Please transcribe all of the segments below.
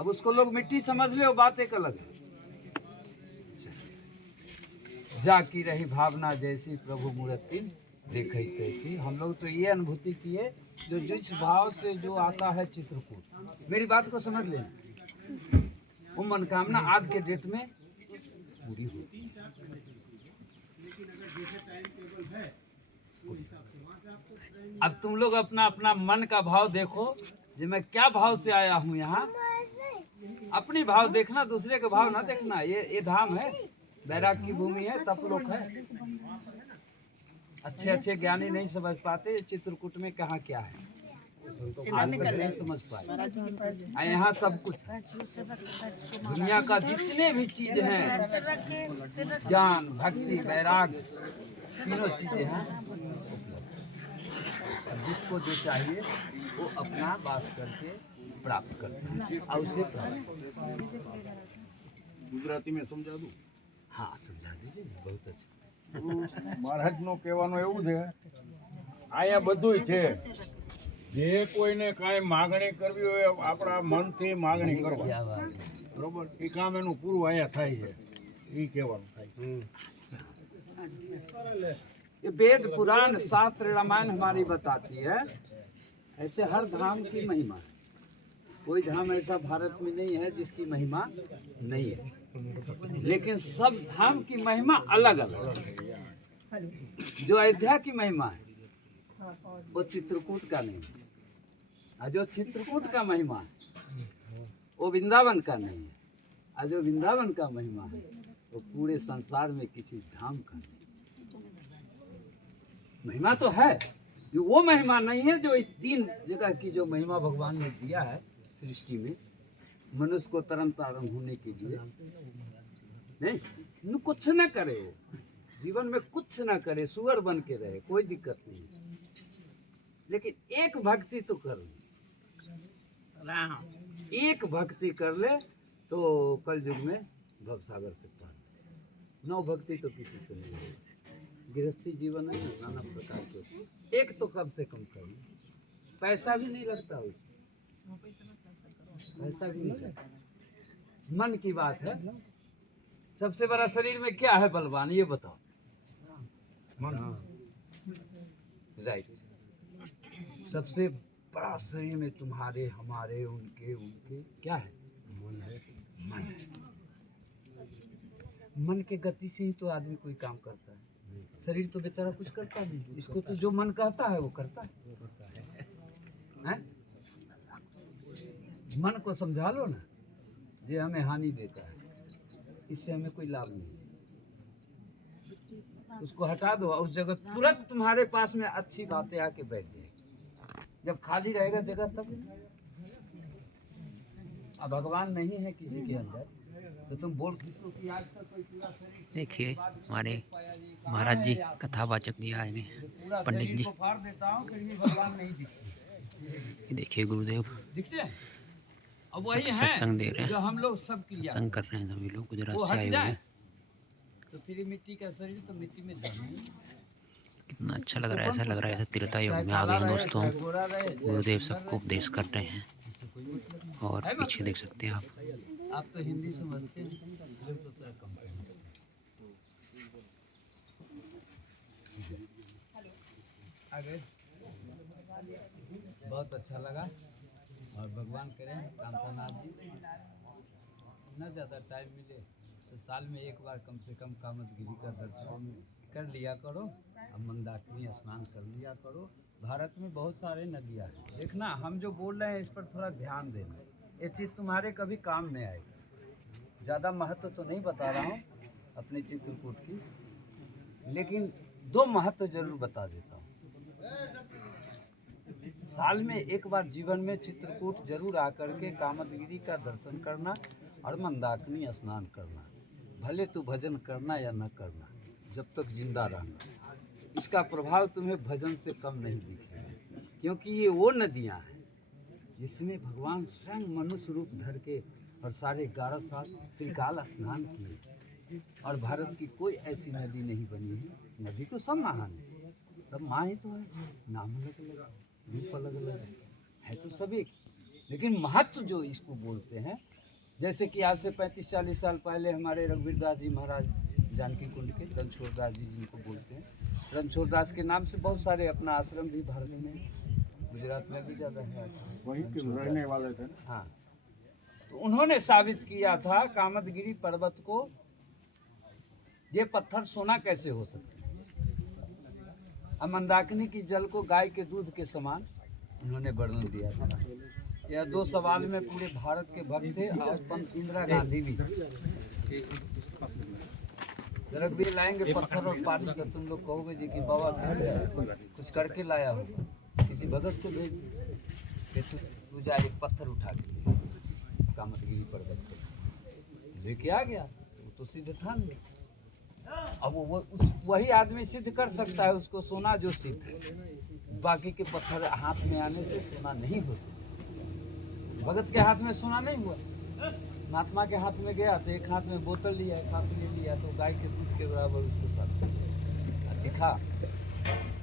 अब उसको लोग मिट्टी समझ ले, वो बात एक अलग है। जाकी रही भावना जैसी प्रभु मूर्ति देखई तैसी। हम लोग तो ये अनुभूति किए जो जिस भाव से जो आता है चित्रकूट, मेरी बात को समझ लेना, वो मनोकामना आज के डेट में पूरी होती है। अब तुम लोग अपना अपना मन का भाव देखो, जो मैं क्या भाव से आया हूँ यहाँ। अपनी भाव देखना, दूसरे के भाव ना देखना। ये धाम है, बैराग की भूमि है, तपलोक है। अच्छे अच्छे ज्ञानी नहीं समझ पाते चित्रकूट में कहाँ क्या है, आज तक नहीं समझ पाए। यहाँ सब कुछ है, दुनिया का जितने भी चीज हैं, ज्ञान भक्ति वैराग तीनों चीजें हैं। जिसको जो चाहिए वो अपना वास करके प्राप्त करते हैं। और उसे गुजराती में समझा दूं? हाँ समझा दीजिए, बहुत अच्छा। મહારાજનું કહેવાનું એવું છે, અહીંયા બધુંય છે, જે કોઈને કાંઈ માગણી કરવી હોય આપણા મનથી માગણી કરવા, क्या बात है। બરોબર, એ કામ એનું પૂરું અહીંયા થાય છે, એ કહેવાનું થાય। ये वेद पुराण शास्त्र रामायण हमारी बताती है, ऐसे हर धाम की महिमा है। कोई धाम ऐसा भारत में नहीं है जिसकी महिमा नहीं है, लेकिन सब धाम की महिमा अलग अलग है। जो अयोध्या की महिमा है वो चित्रकूट का नहीं है, और जो चित्रकूट का महिमा है वो वृंदावन का नहीं है, और जो वृंदावन का महिमा है वो पूरे संसार में किसी धाम का नहीं। महिमा तो है, जो वो महिमा नहीं है जो इस तीन जगह की जो महिमा भगवान ने दिया है सृष्टि में, मनुष्य को तरम तारम होने के लिए। नहीं कुछ न करे, जीवन में कुछ न करे, सुअर बन के रहे, कोई दिक्कत नहीं, लेकिन एक भक्ति तो कर ले, एक भक्ति कर ले तो कल युग में भवसागर से पार। नौ भक्ति तो किसी से नहीं है। गृहस्थी जीवन है ना, नाना प्रकार के, एक तो कम से कम कर ले। पैसा भी नहीं लगता उसमें, पैसा भी नहीं लगता। मन की बात है। सबसे बड़ा शरीर में क्या है बलवान, ये बताओ। राइट, सबसे बड़ा शरीर में तुम्हारे हमारे उनके उनके क्या है? मन है। मन है। मन के गति से ही तो आदमी कोई काम करता है। शरीर तो बेचारा कुछ करता नहीं, इसको तो जो मन कहता है वो करता है? मन को समझा लो ना, ये हमें हानि देता है, इससे हमें कोई लाभ नहीं। उसको हटा दो, उस जगह तुरंत तुम्हारे पास में अच्छी बातें आके बैठ जाएगी। जब खाली रहेगा जगह तब। अब भगवान नहीं है किसी के अंदर तो तुम बोल किसको कि आज तक कोई पूरा शरीर। देखिए हमारे महाराज जी कथावाचक जी आए हैं, पंडित जी। फाड़ देता हूँ फिर भी भगवान नहीं दिखते। ये देखिए गुरुदेव दिखते हैं, अब वही है सत्संग दे रहे जो हैं, हम लोग सब किया सत्संग कर रहे हैं सभी लोग, गुजरात वो से हट आए हुए जाए हैं। तो फिर मिट्टी का शरीर तो मिट्टी में जाना है। कितना अच्छा लग रहा है, ऐसा लग रहा है जैसे त्रेतायुग में आ गए हैं दोस्तों। गुरुदेव सबको उपदेश कर रहे हैं, और पीछे देख सकते हैं आप तो हिंदी समझते हैं, लोग तो थोड़ा कम समझते हैं। आगे बहुत अच्छा लगा, और भगवान करें कांतानाथ जी न ज़्यादा टाइम मिले तो साल में एक बार कम से कम कामदगिरी का दर्शन कर लिया करो, और मंदाकिनी स्नान कर लिया करो। भारत में बहुत सारे नदियाँ हैं, देखना हम जो बोल रहे हैं इस पर थोड़ा ध्यान देना, ये चीज़ तुम्हारे कभी काम में आएगी। ज़्यादा महत्व तो नहीं बता रहा हूँ अपने चित्रकूट की, लेकिन दो महत्व जरूर बता देता हूँ। साल में एक बार जीवन में चित्रकूट जरूर आकर के कामदगिरी का दर्शन करना और मंदाकिनी स्नान करना। भले तू भजन करना या न करना, जब तक जिंदा रहना, इसका प्रभाव तुम्हें भजन से कम नहीं दिखेगा, क्योंकि ये वो नदियाँ हैं जिसमें भगवान स्वयं मनुष्य रूप धर के और साढ़े 11 साल त्रिकाल स्नान किए, और भारत की कोई ऐसी नदी नहीं बनी है। नदी तो सब महान है, सब माँ ही तो है, नाम अलग अलग, रूप अलग अलग है तो सब एक, लेकिन महत्व जो इसको बोलते हैं जैसे कि आज से 35-40 साल पहले हमारे रघुवीर दास जी महाराज जानकी कुंड के रणछोड़ दास जी जिनको बोलते हैं, रणछोड़ दास के नाम से बहुत सारे अपना आश्रम भी भारत में, गुजरात में भी ज़्यादा है। वहीं के रहने वाले थे ना। हाँ, तो उन्होंने साबित किया था कामदगिरी पर्वत को, ये पत्थर सोना कैसे हो सकता है। अब मंदाकिनी की जल को गाय के दूध के समान उन्होंने वर्णन दिया था। यह 2 सवाल में पूरे भारत के भक्त थे और पंत इंदिरा गांधी भी। रघुवीर लाएंगे पत्थर और पानी का, तुम लोग कहोगे जी कि बाबा सिंह कुछ करके लाया होगा, किसी भगत को भेज कि तू जा एक पत्थर उठा के कामदगिरी पर्वत पर लेके आ गया, वो तो सिद्ध था नहीं। अब वही आदमी सिद्ध कर सकता है उसको सोना जो सिद्ध है, बाकी के पत्थर हाथ में आने से सोना नहीं हो सकता। भगत के हाथ में सोना नहीं हुआ, महात्मा के हाथ में गया तो एक हाथ में बोतल लिया, एक हाथ में लिया तो गाय के दूध के बराबर उसको साथ दिखा,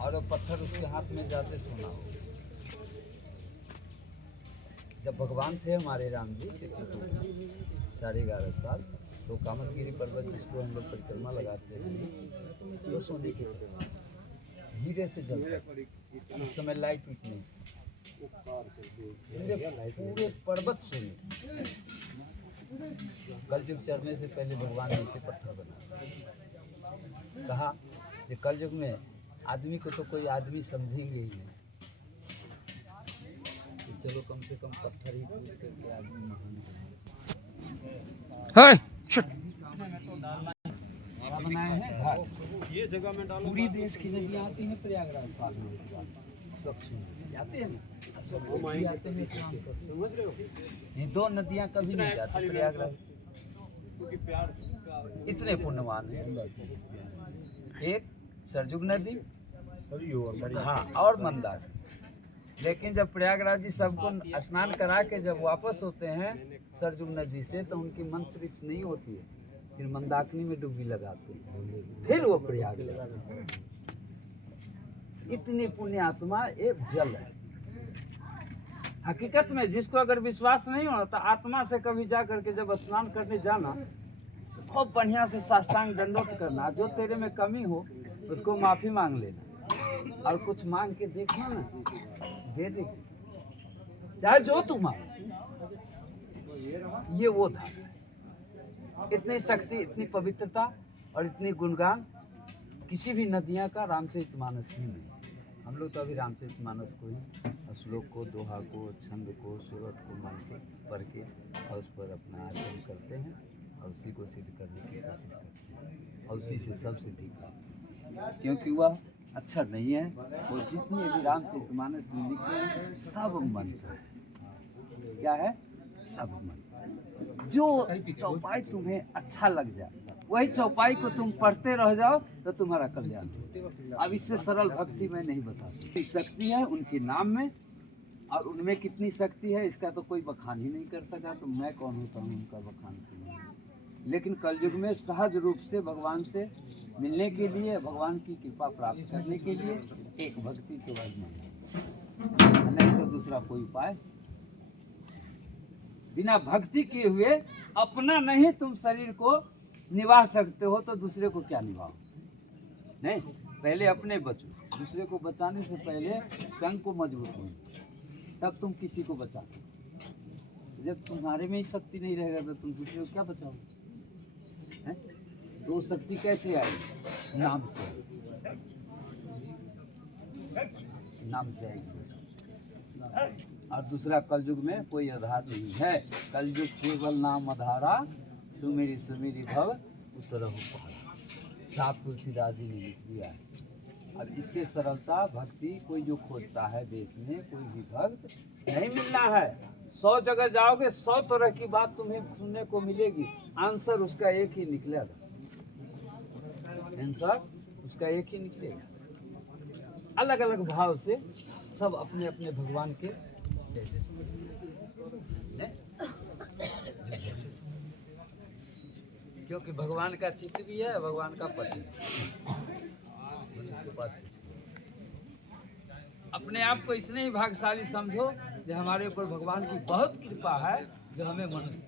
और वो पत्थर उसके हाथ में जाते सोना हो। जब भगवान थे हमारे राम जी 11.5 साल, तो कामदगिरी पर्वत जिसको हम लोग परिक्रमा लगाते हैं, वो सोने के हीरे से जलता। उस समय लाइट उठ नहीं, पूरे पर्वत सोने। कलयुग चढ़ने से पहले भगवान ने इसे पत्थर बनाया। कहा कि कलयुग में आदमी को तो कोई आदमी समझेंगे ही नहीं, तो चलो कम से कम पत्थर ही पूज करके आदमी महान बनाए हैं घाट। ये जगह में डालो, पूरी देश की नदियाँ आती हैं प्रयागराज साल में, जाते हैं ना, सब लोग भी आते हैं स्नान करते, समझ रहे हो। ये 2 नदियाँ कभी नहीं जाती प्रयागराज, इतने पुण्यवान हैं। एक सरजुग नदी, हाँ, और मंदार। लेकिन जब प्रयागराज जी सबको स्नान करा के जब वापस होते हैं सरजुग नदी से, तो उनकी मन तृप्त नहीं होती है, फिर मंदाकिनी में डुबकी लगाते हैं, फिर वो प्रयाग जाते हैं। इतनी पुण्य आत्मा एक जल है। हकीकत में जिसको अगर विश्वास नहीं होता तो आत्मा से कभी जा करके जब स्नान करने जाना, तो खूब बढ़िया से साष्टांग दंडोत करना, जो तेरे में कमी हो उसको माफी मांग लेना, और कुछ मांग के देखना ना, दे दे, चाहे जो तू मांग। ये वो था, इतनी शक्ति, इतनी पवित्रता और इतनी गुणगान किसी भी नदियाँ का रामचरितमानस ही नहीं। हम लोग तो अभी रामचरितमानस को ही श्लोक को, दोहा को, छंद को, सूरत को मान के पढ़ के और उस पर अपना आचरण करते हैं और उसी को सिद्ध करने की कोशिश करते हैं, और उसी से सब सिद्धि प्राप्त है। क्योंकि वह अक्षर नहीं है, और जितने भी रामचरितमानस में लिखे हैं सब मंत्र है। क्या है? सब मंत्र। जो चौपाई तुम्हें अच्छा लग जाए, वही चौपाई को तुम पढ़ते रह जाओ तो तुम्हारा कल्याण हो। अब इससे सरल भक्ति मैं नहीं बताती। शक्ति है उनके नाम में, और उनमें कितनी शक्ति है इसका तो कोई बखान ही नहीं कर सका, तो मैं कौन होता हूँ उनका बखान करने। लेकिन कलयुग में सहज रूप से भगवान से मिलने के लिए, भगवान की कृपा प्राप्त करने के लिए एक भक्ति के बाद नहीं तो दूसरा कोई उपाय। बिना भक्ति किए हुए अपना नहीं तुम शरीर को निभा सकते हो, तो दूसरे को क्या निभाओ? नहीं, पहले अपने बचो, दूसरे को बचाने से पहले स्वयं को मजबूत हो, तब तुम किसी को बचा सकते। जब तुम्हारे में ही शक्ति नहीं रहेगा तो तुम दूसरे को क्या बचाओगे? तो शक्ति कैसे आएगी? नाम से, नाम से आएगी। और दूसरा, कलयुग में कोई आधार नहीं है। कलयुग केवल नाम आधारा, सुमेरी सुमेरी भव उतरहु पहाड़ा। साफ तुलसीदास जी ने लिख दिया है। और इससे सरलता भक्ति कोई जो खोजता है देश में, कोई भी भक्त नहीं मिलना है। 100 जगह जाओगे 100 तरह की बात तुम्हें सुनने को मिलेगी, आंसर उसका एक ही निकलेगा। आंसर उसका एक ही निकलेगा। अलग अलग भाव से सब अपने अपने भगवान के जैसे क्योंकि भगवान का चित्त भी है, भगवान का पति उसके पास अपने आप को इतने ही भाग्यशाली समझो कि हमारे ऊपर भगवान की बहुत कृपा है जो हमें मनुष्य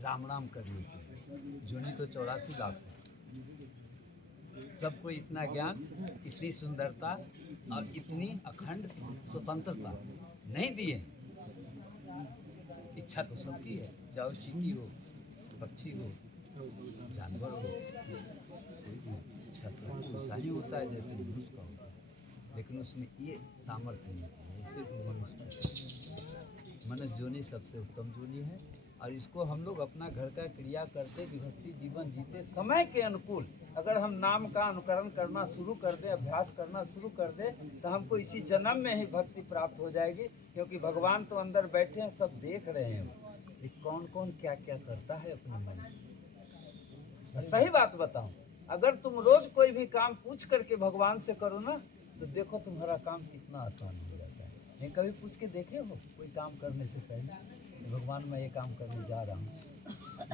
राम राम करने की। जोनी तो 84 लाख है। सबको इतना ज्ञान, इतनी सुंदरता और इतनी अखंड स्वतंत्रता नहीं दिए। इच्छा तो सबकी है, चाहे चींटी हो, पक्षी हो, जानवर हो, इच्छा सबको सारी होता है जैसे मनुष्य का होता है, लेकिन उसमें ये सामर्थ्य नहीं है। सिर्फ मनुष्य जोनी सबसे उत्तम जोनी है। और इसको हम लोग अपना घर का क्रिया करते, गृहस्थी जीवन जीते, समय के अनुकूल अगर हम नाम का अनुकरण करना शुरू कर दें, अभ्यास करना शुरू कर दें, तो हमको इसी जन्म में ही भक्ति प्राप्त हो जाएगी। क्योंकि भगवान तो अंदर बैठे हैं, सब देख रहे हैं कि कौन कौन क्या क्या करता है अपने मन से। सही बात बताऊं, अगर तुम रोज कोई भी काम पूछ करके भगवान से करो ना, तो देखो तुम्हारा काम कितना आसान हो जाता है। नहीं कभी पूछ के देखे हो कोई काम करने से पहले, भगवान मैं ये काम करने जा रहा हूँ,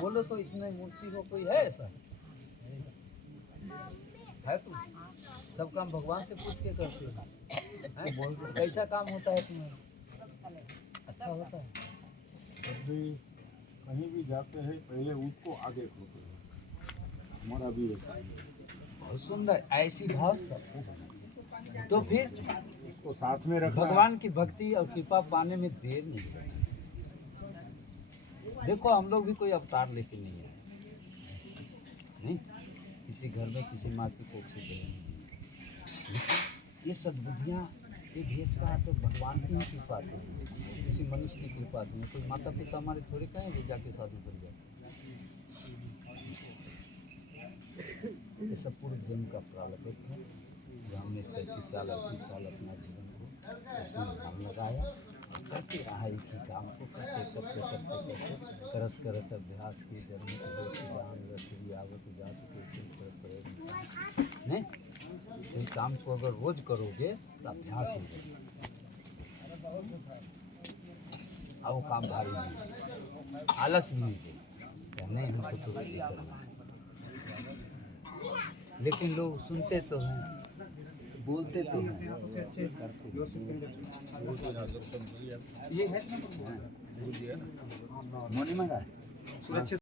बोलो तो इतनी मूर्ति हो, कोई है ऐसा है? तुम सब काम भगवान से पूछ के करते हो, कैसा काम होता है तुम्हारा? अच्छा होता है। जब भी कहीं भी जाते हैं पहले उसको आगे खोते हैं, हमारा भी वैसा ही है। बहुत सुंदर, ऐसी भाव सबको होना चाहिए। तो फिर उसको साथ में रखना। भगवान की भक्ति और कृपा पाने में देर नहीं लगती। देखो हम लोग भी कोई अवतार लेके नहीं आए, नहीं किसी घर में किसी माँ की कोख से चले नहीं। ये सद्बुद्धियाँ, ये भेष का तो भगवान की ही कृपा से, किसी मनुष्य की कृपा से नहीं। कोई माता पिता हमारे थोड़े कहेंगे जाके शादी कर जाए। ये सब पूर्व जन्म का प्रारब्ध है जो हमने 37 साल 38 साल अपना जीवन को इसमें ध्यान लगाया, करते रहा एक ही काम को, करते करत करत अभ्यास के जन्म आवत जात नहीं। इस काम को अगर रोज करोगे तो अभ्यास हो जाएगा, और वो काम भारी नहीं, आलस भी नहीं देगा, नहीं हमको तो ये करना है। लेकिन लोग सुनते तो हैं, बोलते तो हैं, करते ये है मोनी मंगा है सुरक्षित।